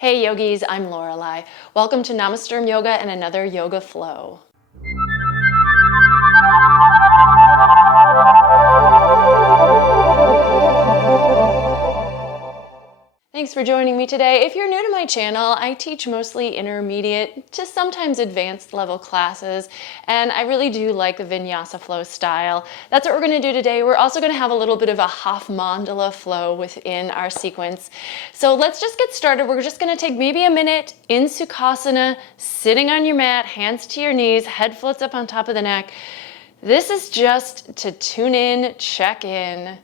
Hey yogis, I'm Lorelei. Welcome to Namasturm Yoga and another yoga flow. Thanks for joining me today. If you're new to my channel, I teach mostly intermediate to sometimes advanced level classes, and I really do like the vinyasa flow style. That's what we're going to do today. We're also going to have a little bit of a half mandala flow within our sequence. So let's just get started. We're just going to take maybe a minute in Sukhasana, sitting on your mat, hands to your knees, head floats up on top of the neck. This is just to tune in, check in,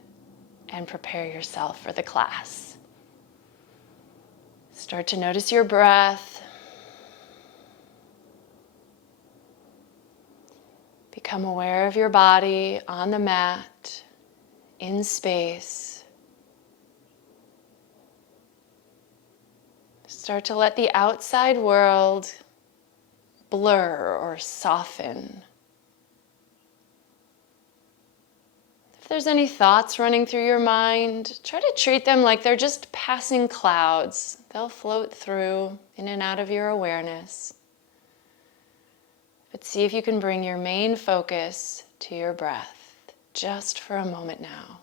and prepare yourself for the class. Start to notice your breath. Become aware of your body on the mat, in space. Start to let the outside world blur or soften. If there's any thoughts running through your mind, try to treat them like they're just passing clouds. They'll float through in and out of your awareness. But see if you can bring your main focus to your breath, just for a moment now.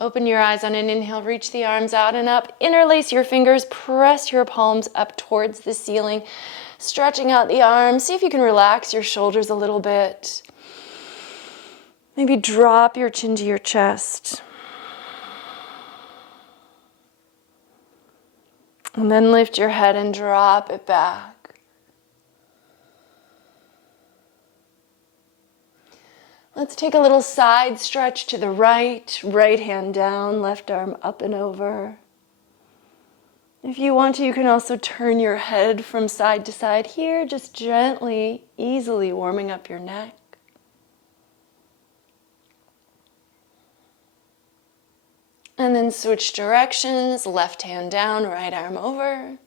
Open your eyes on an inhale, reach the arms out and up, interlace your fingers, press your palms up towards the ceiling, stretching out the arms. See if you can relax your shoulders a little bit. Maybe drop your chin to your chest. And then lift your head and drop it back. Let's take a little side stretch to the right hand down, left arm up and over. If you want to, you can also turn your head from side to side here, just gently, easily warming up your neck. And then switch directions, left hand down, right arm over.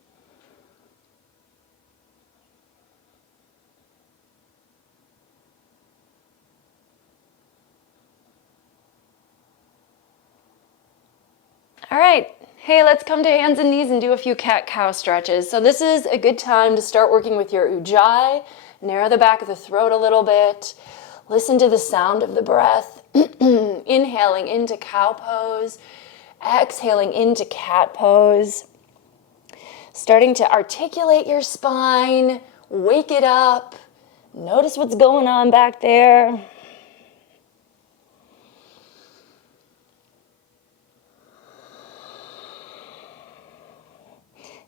All right, hey, let's come to hands and knees and do a few cat-cow stretches. So this is a good time to start working with your ujjayi. Narrow the back of the throat a little bit. Listen to the sound of the breath. Inhaling into cow pose. Exhaling into cat pose. Starting to articulate your spine. Wake it up. Notice what's going on back there.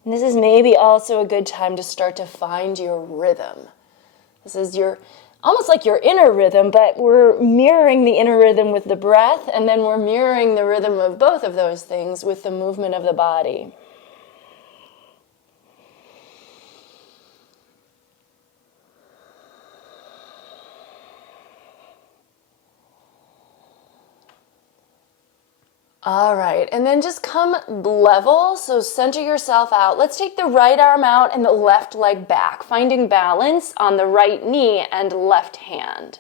And this is maybe also a good time to start to find your rhythm. This is almost like your inner rhythm, but we're mirroring the inner rhythm with the breath, and then we're mirroring the rhythm of both of those things with the movement of the body. All right, and then just come level, so center yourself out. Let's take the right arm out and the left leg back, finding balance on the right knee and left hand.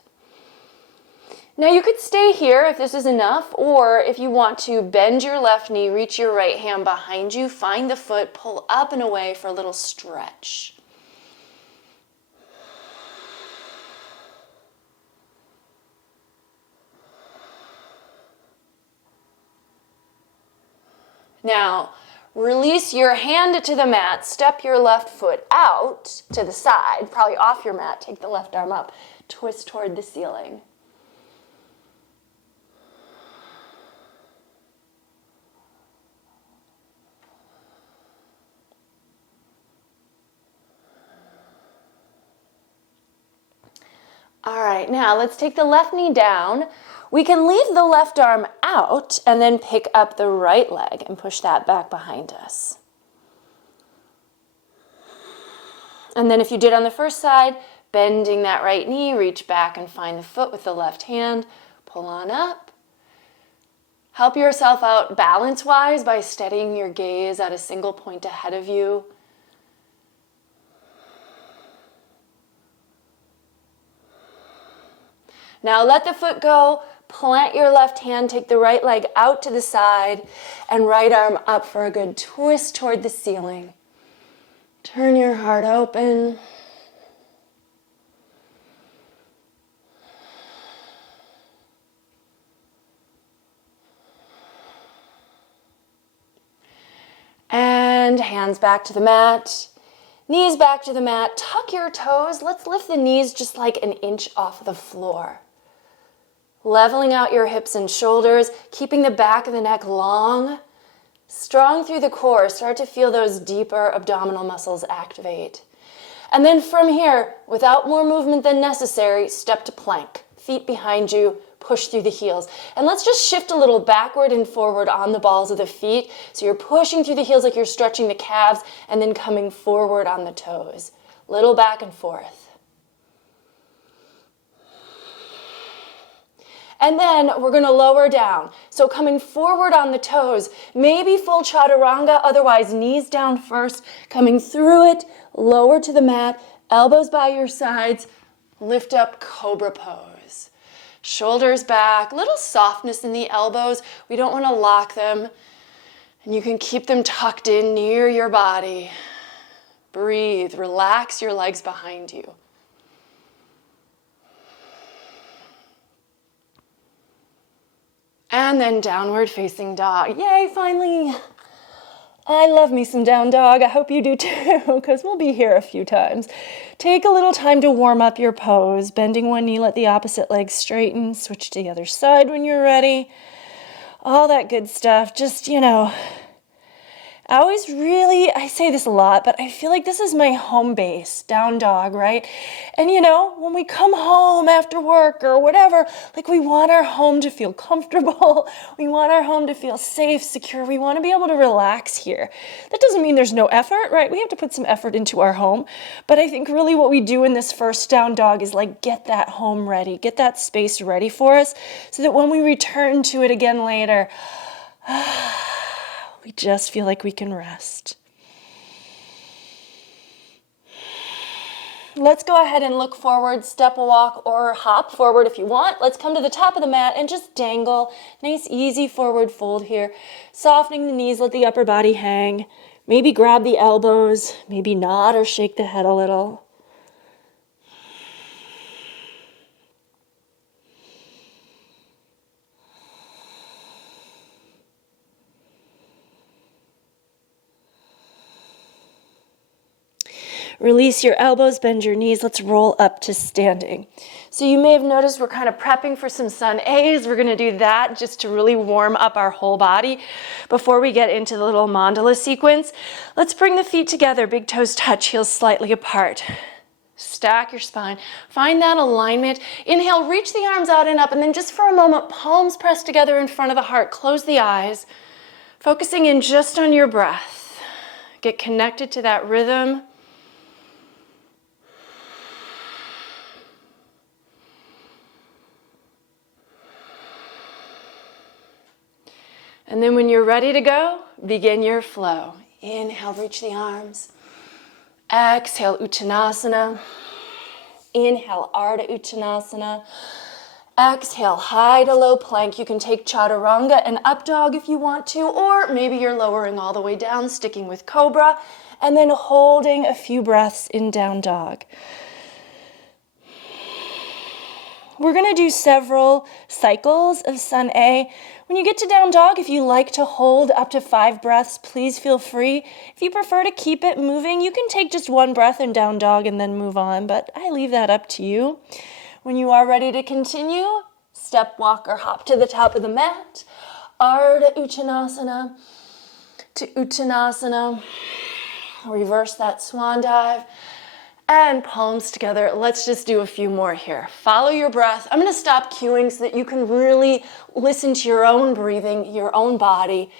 Now you could stay here if this is enough, or if you want to bend your left knee, reach your right hand behind you, find the foot, pull up and away for a little stretch. Now, release your hand to the mat, step your left foot out to the side, probably off your mat, take the left arm up, twist toward the ceiling. All right, now let's take the left knee down. We can leave the left arm out and then pick up the right leg and push that back behind us. And then if you did on the first side, bending that right knee, reach back and find the foot with the left hand, pull on up. Help yourself out balance-wise by steadying your gaze at a single point ahead of you. Now let the foot go, Plant your left hand, take the right leg out to the side, and right arm up for a good twist toward the ceiling. Turn your heart open. And hands back to the mat. Knees back to the mat. Tuck your toes. Let's lift the knees just like an inch off the floor. Leveling out your hips and shoulders, keeping the back of the neck long, strong through the core. Start to feel those deeper abdominal muscles activate. And then from here, without more movement than necessary, step to plank. Feet behind you, push through the heels. And let's just shift a little backward and forward on the balls of the feet. So you're pushing through the heels like you're stretching the calves and then coming forward on the toes. Little back and forth. And then we're going to lower down. So coming forward on the toes, maybe full chaturanga, otherwise knees down first, coming through it, lower to the mat, elbows by your sides, lift up cobra pose. Shoulders back, little softness in the elbows. We don't want to lock them. And you can keep them tucked in near your body. Breathe, relax your legs behind you. And then downward facing dog. Yay, finally. I love me some down dog. I hope you do too, because we'll be here a few times. Take a little time to warm up your pose. Bending one knee, let the opposite leg straighten. Switch to the other side when you're ready. All that good stuff. Just, I say this a lot, but I feel like this is my home base, down dog, right? And when we come home after work or whatever, we want our home to feel comfortable. We want our home to feel safe, secure. We want to be able to relax here. That doesn't mean there's no effort, right? We have to put some effort into our home. But I think really what we do in this first down dog is get that home ready, get that space ready for us so that when we return to it again later, we just feel like we can rest. Let's go ahead and look forward, step, walk, or hop forward if you want. Let's come to the top of the mat and just dangle. Nice, easy forward fold here. Softening the knees, let the upper body hang. Maybe grab the elbows, maybe nod or shake the head a little. Release your elbows, bend your knees. Let's roll up to standing. So you may have noticed we're kind of prepping for some sun A's. We're going to do that just to really warm up our whole body before we get into the little mandala sequence. Let's bring the feet together. Big toes touch, heels slightly apart. Stack your spine. Find that alignment. Inhale, reach the arms out and up, and then just for a moment, palms pressed together in front of the heart. Close the eyes, focusing in just on your breath. Get connected to that rhythm. And then when you're ready to go, begin your flow. Inhale, reach the arms. Exhale, Uttanasana. Inhale, Ardha Uttanasana. Exhale, high to low plank. You can take chaturanga and up dog if you want to, or maybe you're lowering all the way down, sticking with cobra, and then holding a few breaths in down dog. We're going to do several cycles of Sun A. When you get to down dog, if you like to hold up to 5 breaths, please feel free. If you prefer to keep it moving, you can take just 1 breath in down dog and then move on, but I leave that up to you. When you are ready to continue, step, walk, or hop to the top of the mat. Ardha Uttanasana to Uttanasana. Reverse that swan dive. And palms together. Let's just do a few more here. Follow your breath. I'm going to stop cueing so that you can really listen to your own breathing, your own body.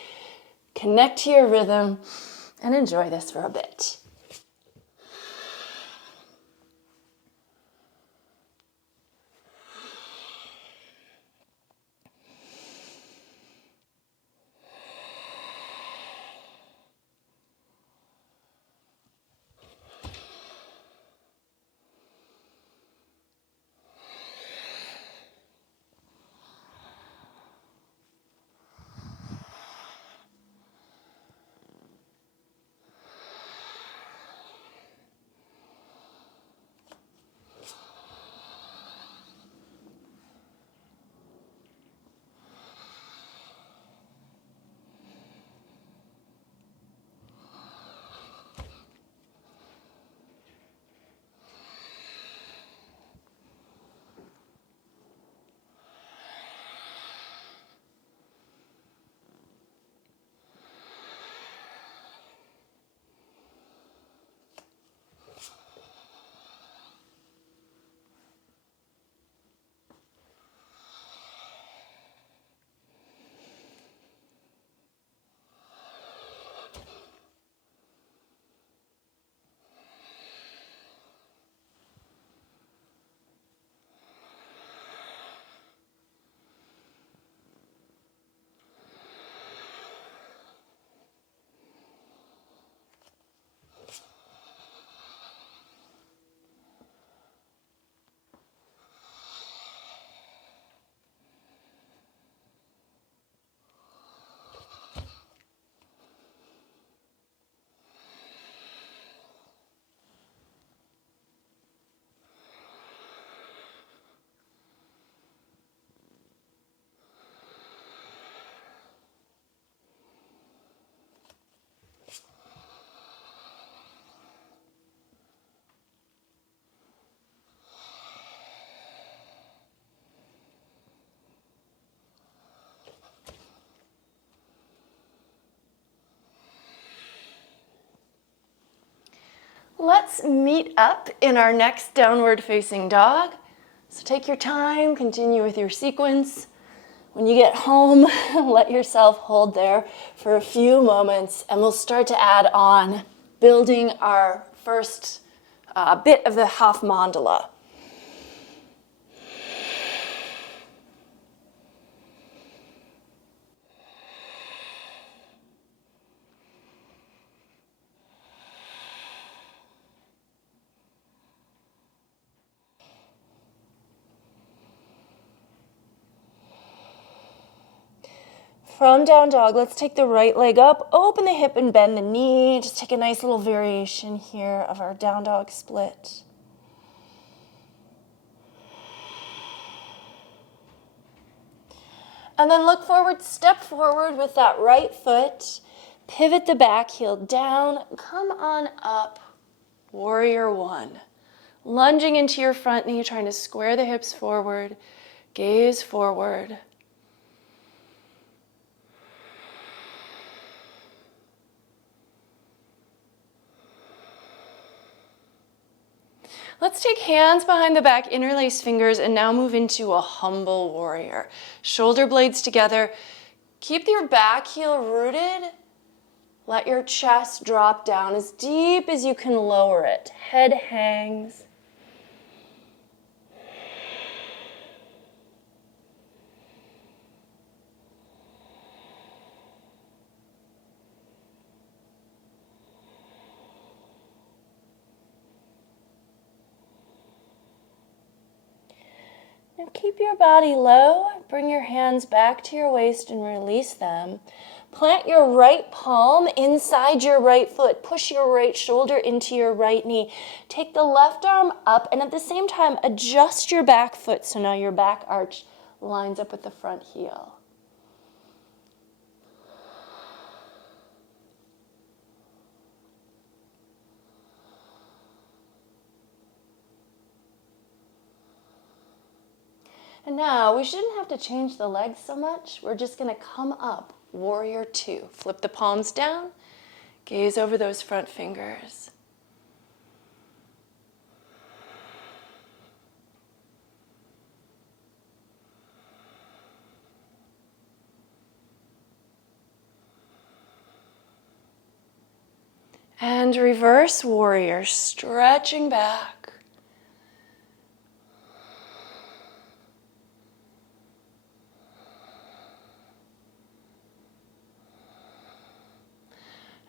Connect to your rhythm and enjoy this for a bit. let's meet up in our next downward facing dog. So take your time, continue with your sequence. When you get home, let yourself hold there for a few moments, and we'll start to add on, building our first bit of the half mandala. From down dog, let's take the right leg up, open the hip and bend the knee. Just take a nice little variation here of our down dog split. And then look forward, step forward with that right foot. Pivot the back heel down, come on up, warrior one. Lunging into your front knee, trying to square the hips forward, gaze forward. Let's take hands behind the back, interlace fingers, and now move into a humble warrior. Shoulder blades together. Keep your back heel rooted. Let your chest drop down as deep as you can lower it. Head hangs. Now keep your body low, bring your hands back to your waist and release them. Plant your right palm inside your right foot. Push your right shoulder into your right knee. Take the left arm up and at the same time adjust your back foot so now your back arch lines up with the front heel. And now, we shouldn't have to change the legs so much. We're just going to come up, warrior two. Flip the palms down, gaze over those front fingers. And reverse warrior, stretching back.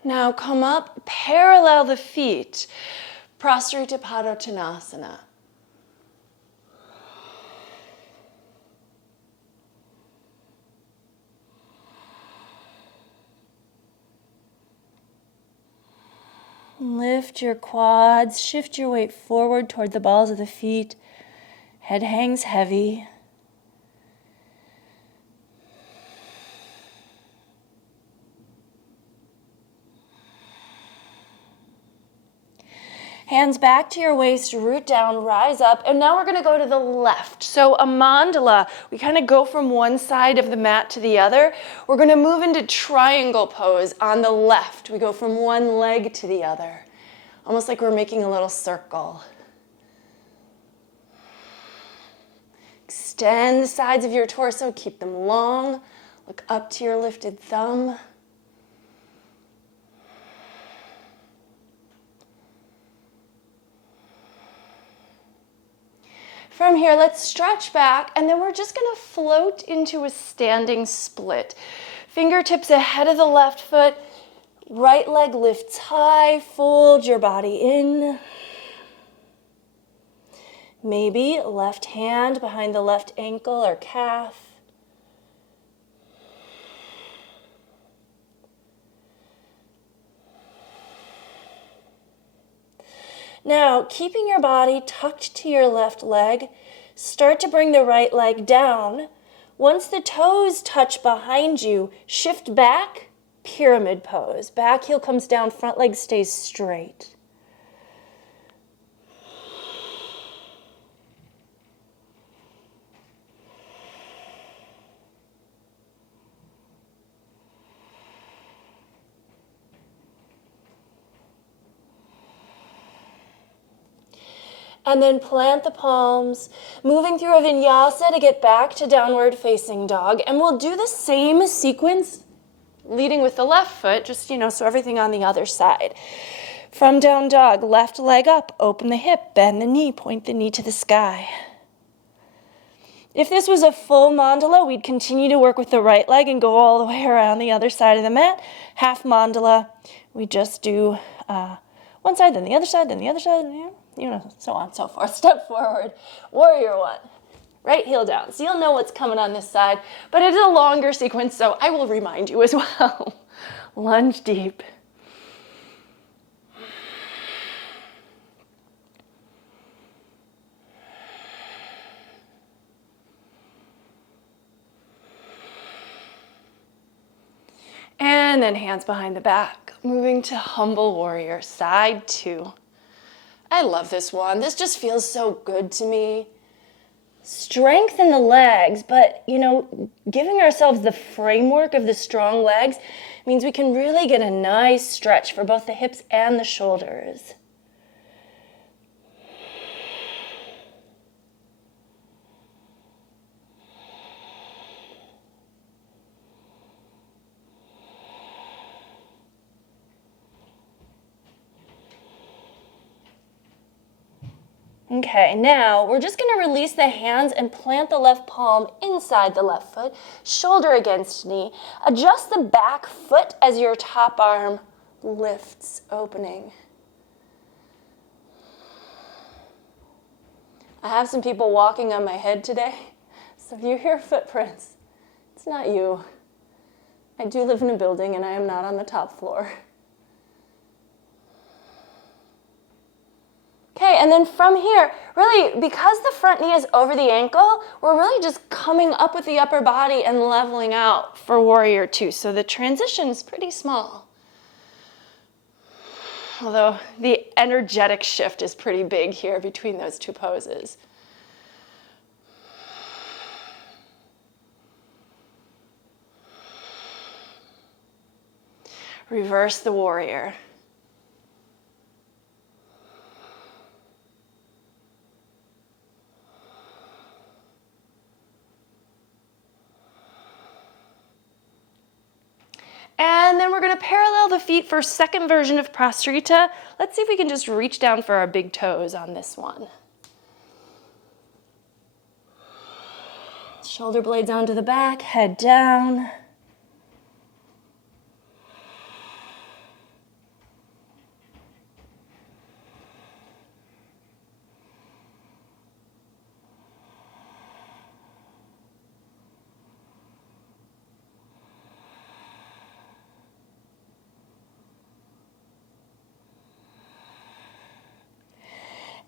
Now come up, parallel the feet, Prasarita Padottanasana. Lift your quads, shift your weight forward toward the balls of the feet. Head hangs heavy. Hands back to your waist, root down, rise up, and now we're going to go to the left. So a mandala, we kind of go from one side of the mat to the other. We're going to move into triangle pose on the left. We go from one leg to the other, almost like we're making a little circle. Extend the sides of your torso, keep them long. Look up to your lifted thumb. From here, let's stretch back, and then we're just going to float into a standing split. Fingertips ahead of the left foot, right leg lifts high, fold your body in. Maybe left hand behind the left ankle or calf. Now, keeping your body tucked to your left leg, start to bring the right leg down. Once the toes touch behind you, shift back, pyramid pose. Back heel comes down, front leg stays straight. And then plant the palms, moving through a vinyasa to get back to downward facing dog. And we'll do the same sequence, leading with the left foot, just, so everything on the other side. From down dog, left leg up, open the hip, bend the knee, point the knee to the sky. If this was a full mandala, we'd continue to work with the right leg and go all the way around the other side of the mat. Half mandala, we just do one side, then the other side, then the other side, so on and so forth. Step forward, warrior one. Right heel down. So you'll know what's coming on this side, but it is a longer sequence, so I will remind you as well. Lunge deep. And then hands behind the back, moving to humble warrior, side two. I love this one. This just feels so good to me. Strengthen the legs, but, giving ourselves the framework of the strong legs means we can really get a nice stretch for both the hips and the shoulders. Okay, now we're just going to release the hands and plant the left palm inside the left foot, shoulder against knee. Adjust the back foot as your top arm lifts, opening. I have some people walking on my head today, so if you hear footprints, it's not you. I do live in a building and I am not on the top floor. Okay, and then from here, really, because the front knee is over the ankle, we're really just coming up with the upper body and leveling out for warrior two. So the transition is pretty small. Although the energetic shift is pretty big here between those two poses. Reverse the warrior. And then we're going to parallel the feet for second version of Prastrita. Let's see if we can just reach down for our big toes on this one. Shoulder blades onto the back, head down.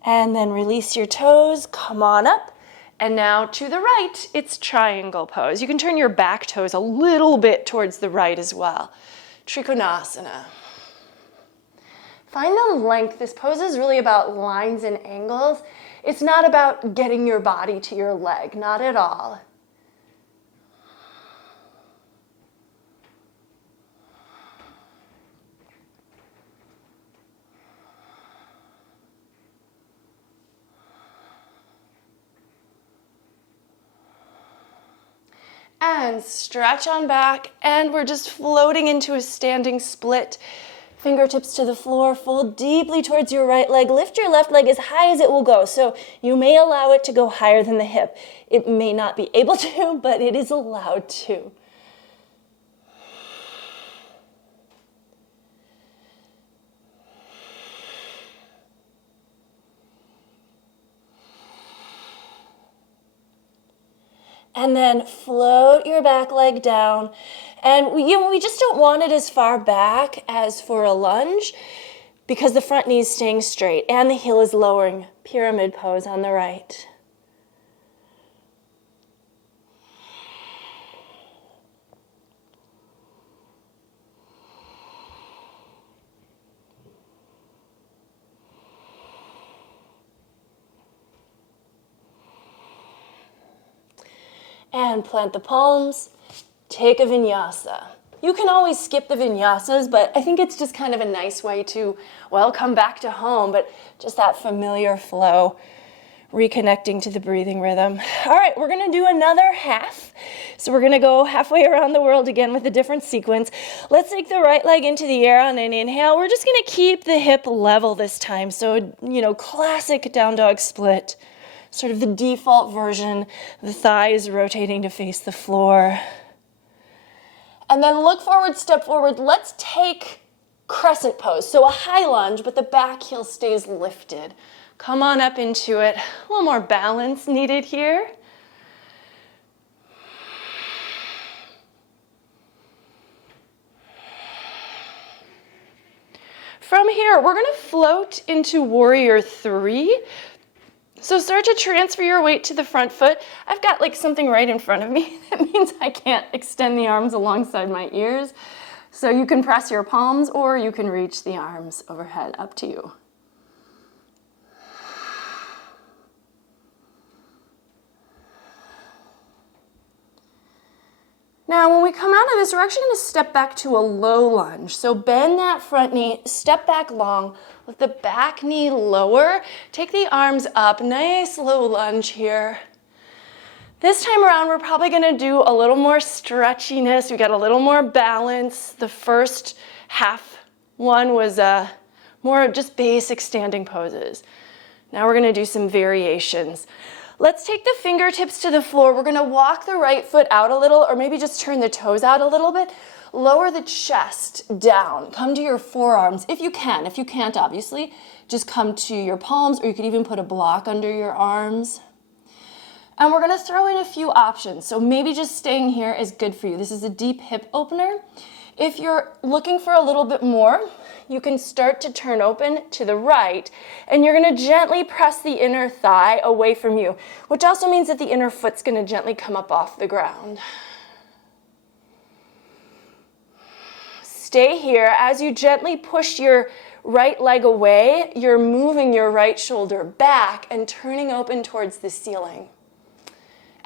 And then release your toes, come on up. And now to the right, it's triangle pose. You can turn your back toes a little bit towards the right as well. Trikonasana. Find the length. This pose is really about lines and angles. It's not about getting your body to your leg, not at all. And stretch on back, and we're just floating into a standing split. Fingertips to the floor, fold deeply towards your right leg. Lift your left leg as high as it will go. So you may allow it to go higher than the hip. It may not be able to, but it is allowed to. And then float your back leg down. And we just don't want it as far back as for a lunge because the front knee is staying straight and the heel is lowering. Pyramid pose on the right. And plant the palms, take a vinyasa. You can always skip the vinyasas, but I think it's just kind of a nice way to, well, come back to home, but just that familiar flow. reconnecting to the breathing rhythm. All right, we're gonna do another half. So we're gonna go halfway around the world again with a different sequence. Let's take the right leg into the air on an inhale. We're just gonna keep the hip level this time. So, classic down dog split, sort of the default version. The thighs rotating to face the floor. And then look forward, step forward. Let's take crescent pose. So a high lunge, but the back heel stays lifted. Come on up into it. A little more balance needed here. From here, we're going to float into warrior 3. So start to transfer your weight to the front foot. I've got like something right in front of me. That means I can't extend the arms alongside my ears. So you can press your palms or you can reach the arms overhead, up to you. Now, when we come out of this, we're actually going to step back to a low lunge. So bend that front knee, step back long, let the back knee lower, take the arms up, nice low lunge here. This time around, we're probably going to do a little more stretchiness. We got a little more balance. The first half one was more of just basic standing poses. Now we're going to do some variations. Let's take the fingertips to the floor. We're going to walk the right foot out a little, or maybe just turn the toes out a little bit. Lower the chest down. Come to your forearms if you can. If you can't, obviously, just come to your palms, or you could even put a block under your arms. And we're going to throw in a few options. So maybe just staying here is good for you. This is a deep hip opener. If you're looking for a little bit more, you can start to turn open to the right, and you're going to gently press the inner thigh away from you, which also means that the inner foot's going to gently come up off the ground. Stay here. As you gently push your right leg away, you're moving your right shoulder back and turning open towards the ceiling.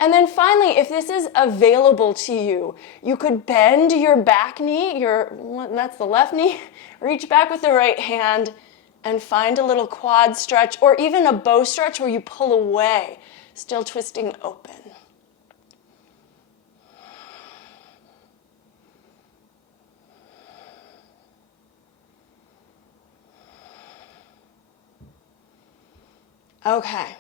And then finally, if this is available to you, you could bend your back knee, that's the left knee, reach back with the right hand and find a little quad stretch, or even a bow stretch where you pull away, still twisting open. Okay.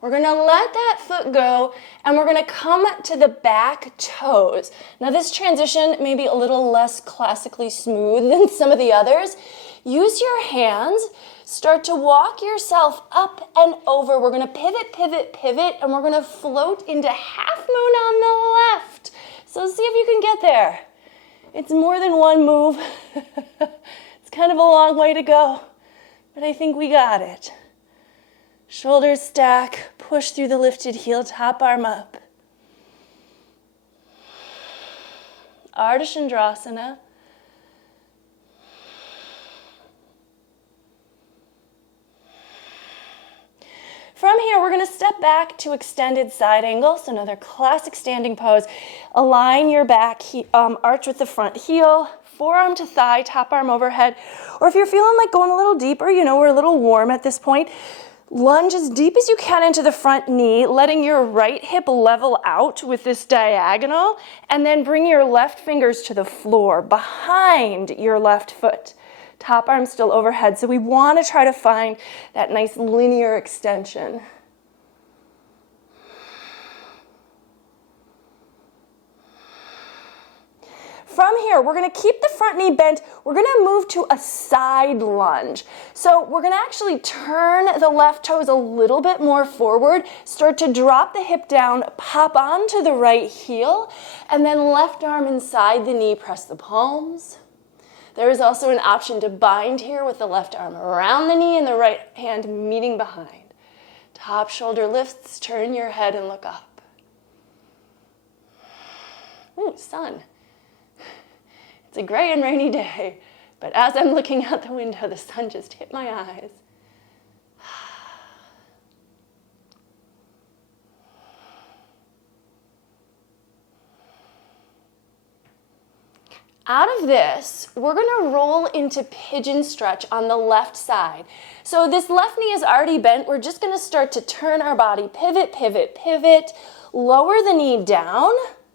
We're going to let that foot go, and we're going to come to the back toes. Now this transition may be a little less classically smooth than some of the others. Use your hands. Start to walk yourself up and over. We're going to pivot, pivot, pivot, and we're going to float into half moon on the left. So see if you can get there. It's more than one move. It's kind of a long way to go, but I think we got it. Shoulders stack, push through the lifted heel, top arm up. Ardha Chandrasana. From here, we're going to step back to extended side angle, so another classic standing pose. Align your back, arch with the front heel, forearm to thigh, top arm overhead. Or if you're feeling like going a little deeper, we're a little warm at this point, lunge as deep as you can into the front knee, letting your right hip level out with this diagonal, and then bring your left fingers to the floor behind your left foot. Top arm still overhead. So we want to try to find that nice linear extension. From here, we're going to keep the front knee bent. We're going to move to a side lunge. So we're going to actually turn the left toes a little bit more forward, start to drop the hip down, pop onto the right heel, and then left arm inside the knee, press the palms. There is also an option to bind here with the left arm around the knee and the right hand meeting behind. Top shoulder lifts, turn your head and look up. Ooh, sun. It's a gray and rainy day, but as I'm looking out the window, the sun just hit my eyes. Out of this, we're gonna roll into pigeon stretch on the left side. So this left knee is already bent. We're just gonna start to turn our body, pivot, pivot, pivot, lower the knee down,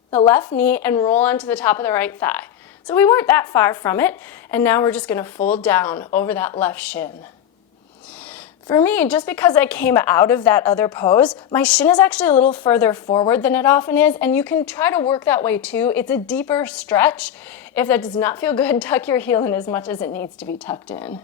the left knee, and roll onto the top of the right thigh. So we weren't that far from it, and now we're just gonna fold down over that left shin. For me, just because I came out of that other pose, my shin is actually a little further forward than it often is, and you can try to work that way too. It's a deeper stretch. If that does not feel good, tuck your heel in as much as it needs to be tucked in.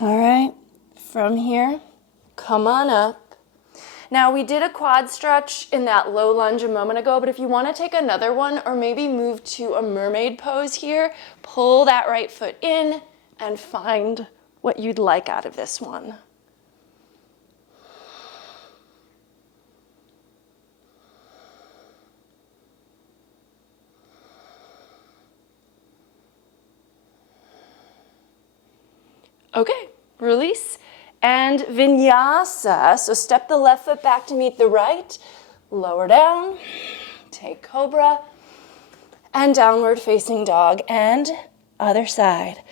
All right, from here, come on up. Now we did a quad stretch in that low lunge a moment ago, but if you want to take another one or maybe move to a mermaid pose here, pull that right foot in and find what you'd like out of this one. Okay, release and vinyasa. So step the left foot back to meet the right, lower down, take cobra, and downward facing dog, and other side.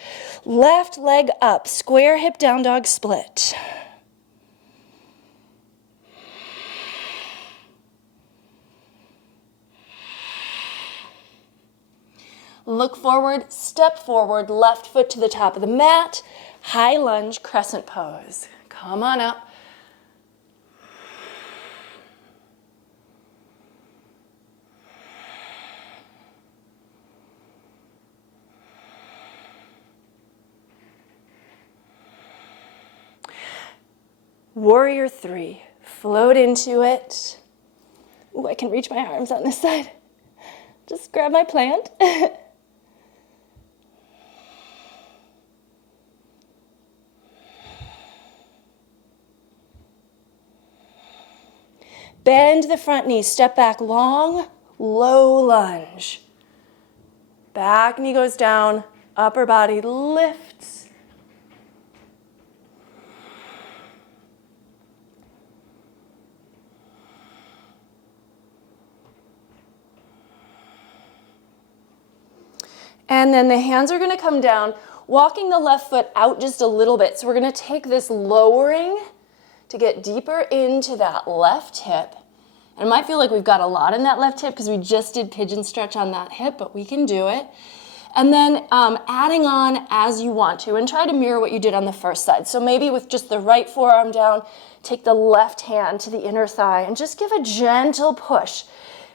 Left leg up, square hip down dog split. Look forward, step forward, left foot to the top of the mat, high lunge, crescent pose. Come on up. Warrior 3, float into it. Ooh, I can reach my arms on this side. Just grab my plant. Bend the front knee, step back long, low lunge. Back knee goes down, upper body lifts. And then the hands are going to come down, walking the left foot out just a little bit. So we're going to take this lowering to get deeper into that left hip. And it might feel like we've got a lot in that left hip because we just did pigeon stretch on that hip, but we can do it. And then adding on as you want to, and try to mirror what you did on the first side. So maybe with just the right forearm down, take the left hand to the inner thigh and just give a gentle push.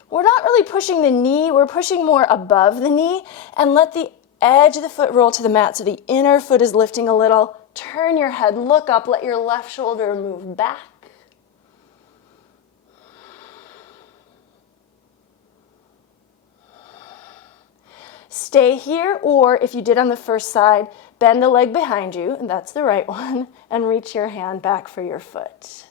We're not really pushing the knee, we're pushing more above the knee, and let the edge of the foot roll to the mat so the inner foot is lifting a little. Turn your head, look up, let your left shoulder move back. Stay here, or if you did on the first side, bend the leg behind you, and that's the right one, and reach your hand back for your foot.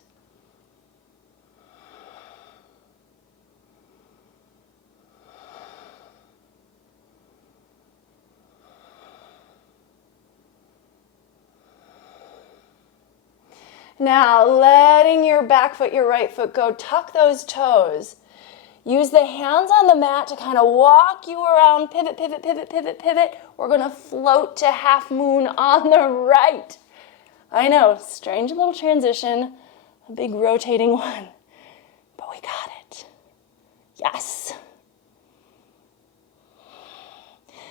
Now, letting your back foot, your right foot go, tuck those toes. Use the hands on the mat to kind of walk you around, pivot, pivot, pivot, pivot, pivot. We're going to float to half moon on the right. I know, strange little transition, a big rotating one, but we got it. Yes.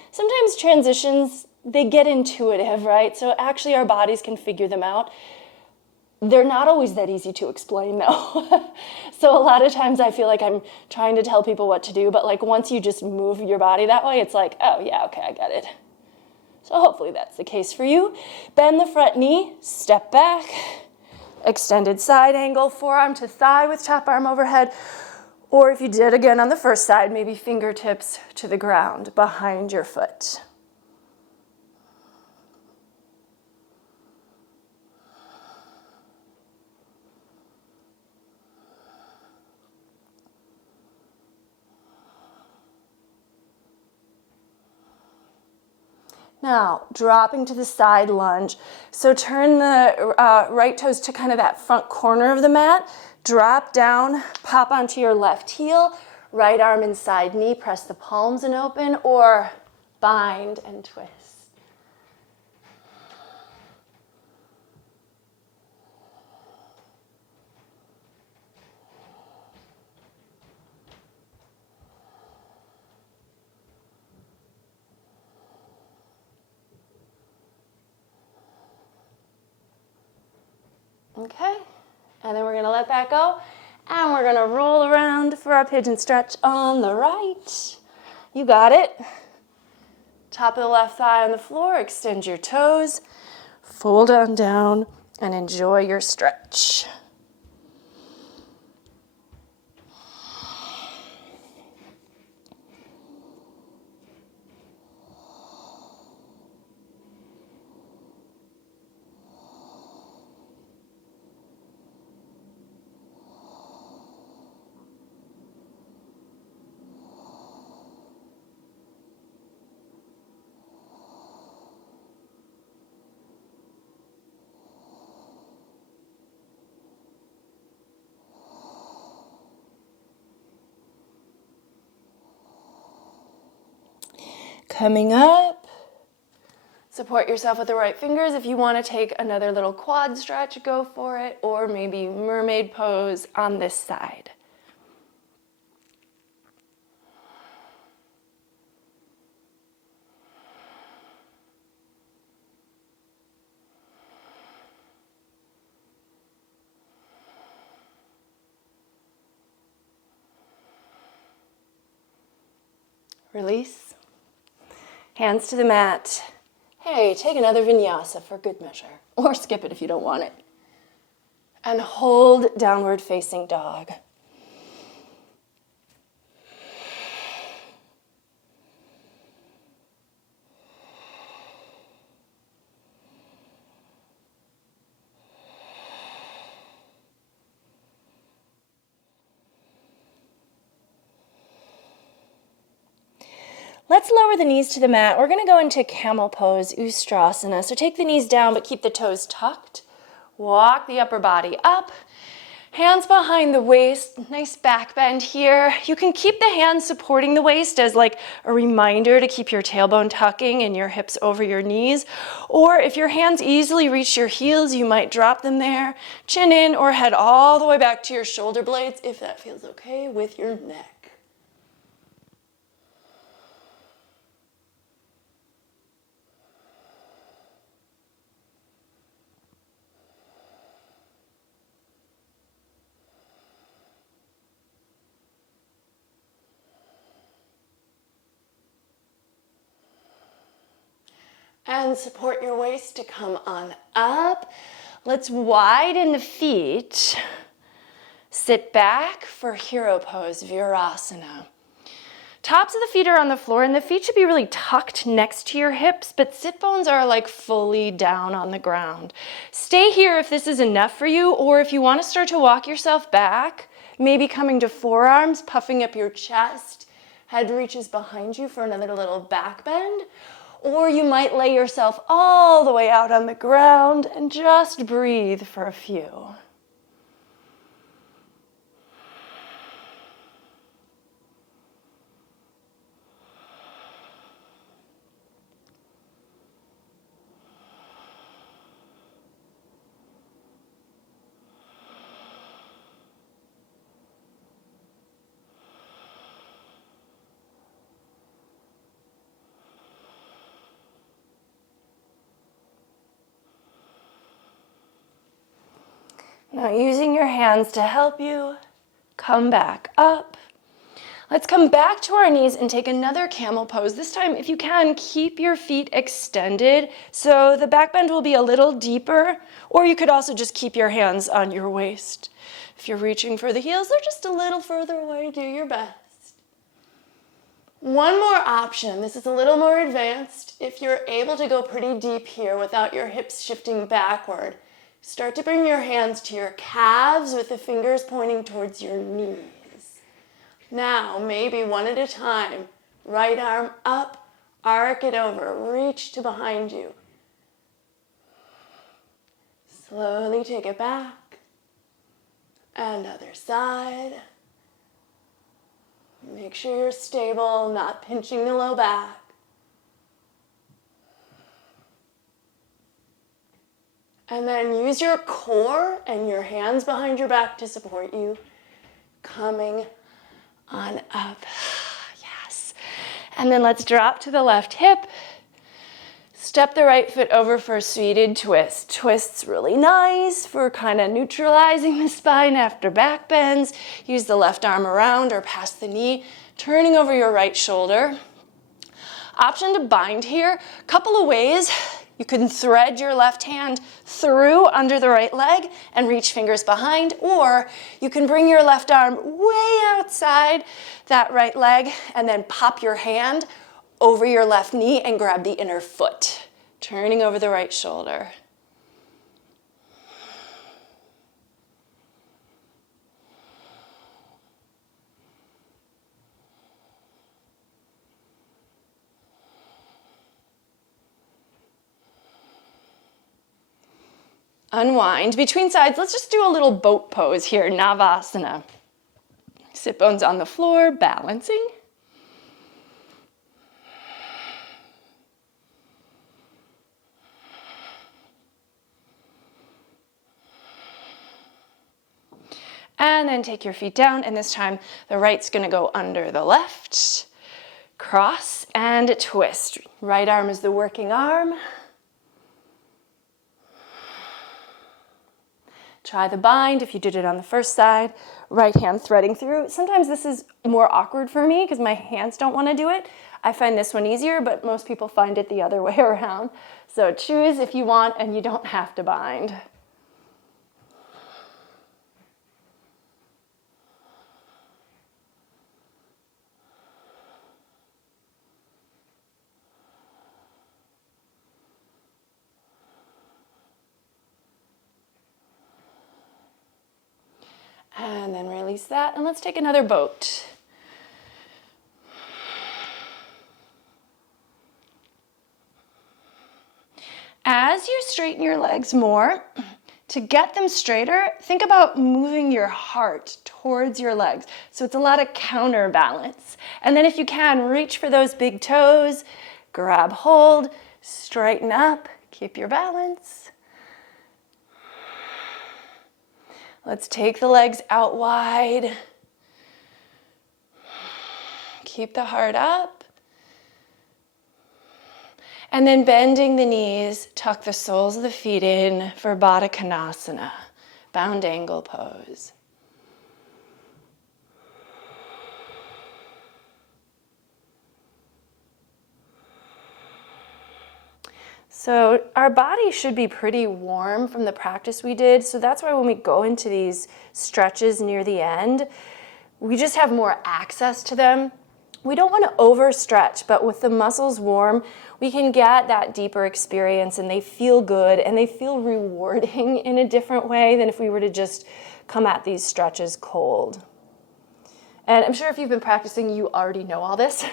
Sometimes transitions, they get intuitive, right? So actually our bodies can figure them out. They're not always that easy to explain, though. So a lot of times I feel like I'm trying to tell people what to do, but like once you just move your body that way, it's like, oh yeah, okay, I get it. So hopefully that's the case for you. Bend the front knee, step back, extended side angle, forearm to thigh with top arm overhead. Or if you did again on the first side, maybe fingertips to the ground behind your foot. Now, dropping to the side lunge. So turn the right toes to kind of that front corner of the mat. Drop down, pop onto your left heel, right arm inside knee, press the palms and open, or bind and twist. Okay, and then we're gonna let that go, and we're gonna roll around for our pigeon stretch on the right. You got it. Top of the left thigh on the floor, extend your toes, fold on down, and enjoy your stretch. Coming up, support yourself with the right fingers. If you want to take another little quad stretch, go for it, or maybe mermaid pose on this side. Release. Hands to the mat. Hey, take another vinyasa for good measure, or skip it if you don't want it. And hold downward facing dog. Let's lower the knees to the mat. We're going to go into camel pose, Ustrasana. So take the knees down, but keep the toes tucked. Walk the upper body up. Hands behind the waist. Nice back bend here. You can keep the hands supporting the waist as like a reminder to keep your tailbone tucking and your hips over your knees. Or if your hands easily reach your heels, you might drop them there. Chin in or head all the way back to your shoulder blades if that feels okay with your neck. And support your waist to come on up. Let's widen the feet. Sit back for hero pose, Virasana. Tops of the feet are on the floor and the feet should be really tucked next to your hips, but sit bones are like fully down on the ground. Stay here if this is enough for you, or if you want to start to walk yourself back, maybe coming to forearms, puffing up your chest, head reaches behind you for another little back bend. Or you might lay yourself all the way out on the ground and just breathe for a few. Now using your hands to help you come back up. Let's come back to our knees and take another camel pose. This time, if you can, keep your feet extended so the back bend will be a little deeper, or you could also just keep your hands on your waist. If you're reaching for the heels, they're just a little further away. Do your best. One more option. This is a little more advanced. If you're able to go pretty deep here without your hips shifting backward, start to bring your hands to your calves with the fingers pointing towards your knees. Now, maybe one at a time, right arm up, arc it over, reach to behind you. Slowly take it back, and other side. Make sure you're stable, not pinching the low back. And then use your core and your hands behind your back to support you. Coming on up. Yes. And then let's drop to the left hip. Step the right foot over for a seated twist. Twist's really nice for kind of neutralizing the spine after back bends. Use the left arm around or past the knee, turning over your right shoulder. Option to bind here, couple of ways. You can thread your left hand through under the right leg and reach fingers behind, or you can bring your left arm way outside that right leg and then pop your hand over your left knee and grab the inner foot, turning over the right shoulder. Unwind. Between sides, let's just do a little boat pose here, Navasana. Sit bones on the floor, balancing. And then take your feet down, and this time the right's gonna go under the left. Cross and twist. Right arm is the working arm. Try the bind if you did it on the first side. Right hand threading through. Sometimes this is more awkward for me because my hands don't want to do it. I find this one easier, but most people find it the other way around. So choose if you want, and you don't have to bind. And then release that, and let's take another boat. As you straighten your legs more, to get them straighter, think about moving your heart towards your legs. So it's a lot of counterbalance. And then if you can, reach for those big toes, grab hold, straighten up, keep your balance. Let's take the legs out wide. Keep the heart up. And then bending the knees, tuck the soles of the feet in for Baddha Konasana, bound angle pose. So our body should be pretty warm from the practice we did. So that's why when we go into these stretches near the end, we just have more access to them. We don't want to overstretch, but with the muscles warm, we can get that deeper experience, and they feel good and they feel rewarding in a different way than if we were to just come at these stretches cold. And I'm sure if you've been practicing, you already know all this.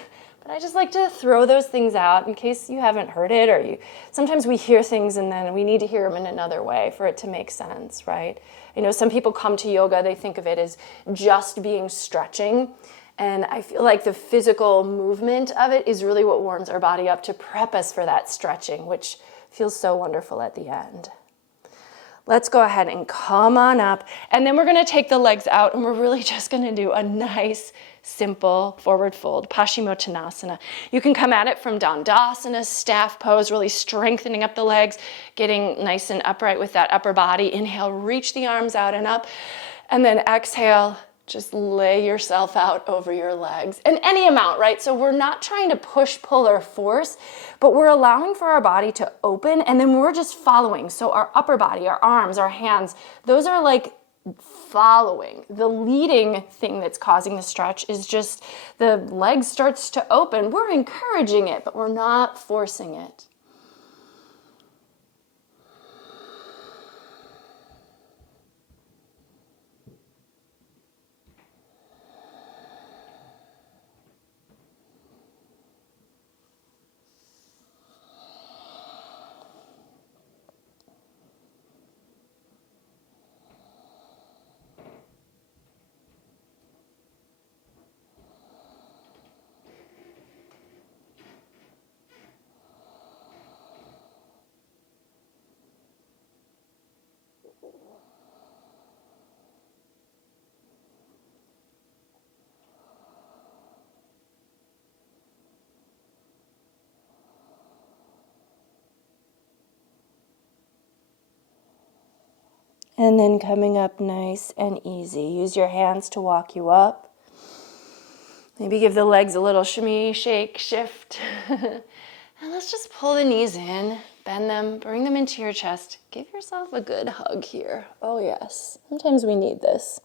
But I just like to throw those things out in case you haven't heard it, or sometimes we hear things and then we need to hear them in another way for it to make sense, right? I know some people come to yoga, they think of it as just being stretching. And I feel like the physical movement of it is really what warms our body up to prep us for that stretching, which feels so wonderful at the end. Let's go ahead and come on up. And then we're gonna take the legs out, and we're really just gonna do a nice, simple forward fold, Paschimottanasana. You can come at it from Dandasana, staff pose, really strengthening up the legs, getting nice and upright with that upper body. Inhale, reach the arms out and up. And then exhale, Just lay yourself out over your legs, and any amount, right? So we're not trying to push, pull, or force, but we're allowing for our body to open, and then we're just following. So our upper body, our arms, our hands, those are like following. The leading thing that's causing the stretch is just the leg starts to open. We're encouraging it, but we're not forcing it. And then coming up nice and easy. Use your hands to walk you up. Maybe give the legs a little shimmy, shake, shift. And let's just pull the knees in, bend them, bring them into your chest. Give yourself a good hug here. Oh yes, sometimes we need this.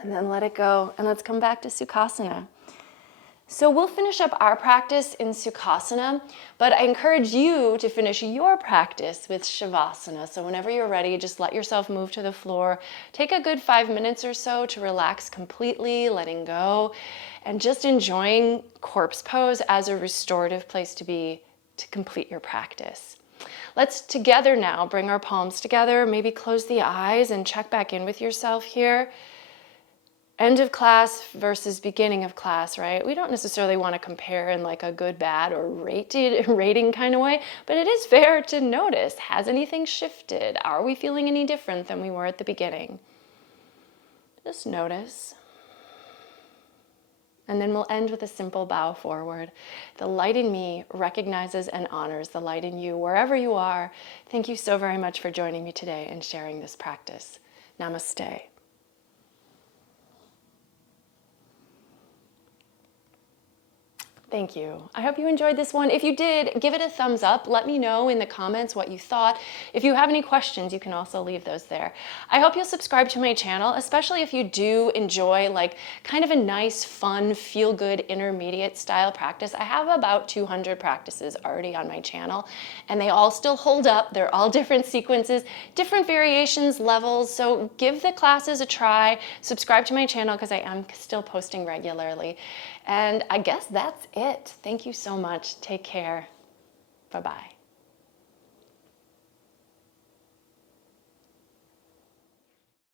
And then let it go. And let's come back to Sukhasana. So we'll finish up our practice in Sukhasana, but I encourage you to finish your practice with Shavasana. So whenever you're ready, just let yourself move to the floor. Take a good 5 minutes or so to relax completely, letting go, and just enjoying corpse pose as a restorative place to be to complete your practice. Let's together now bring our palms together, maybe close the eyes and check back in with yourself here. End of class versus beginning of class, right? We don't necessarily want to compare in like a good, bad, or rating kind of way, but it is fair to notice, has anything shifted? Are we feeling any different than we were at the beginning? Just notice. And then we'll end with a simple bow forward. The light in me recognizes and honors the light in you wherever you are. Thank you so very much for joining me today and sharing this practice. Namaste. Thank you. I hope you enjoyed this one. If you did, give it a thumbs up. Let me know in the comments what you thought. If you have any questions, you can also leave those there. I hope you'll subscribe to my channel, especially if you do enjoy like kind of a nice, fun, feel-good intermediate style practice. I have about 200 practices already on my channel, and they all still hold up. They're all different sequences, different variations, levels. So give the classes a try. Subscribe to my channel because I am still posting regularly. And I guess that's it. Thank you so much. Take care. Bye-bye.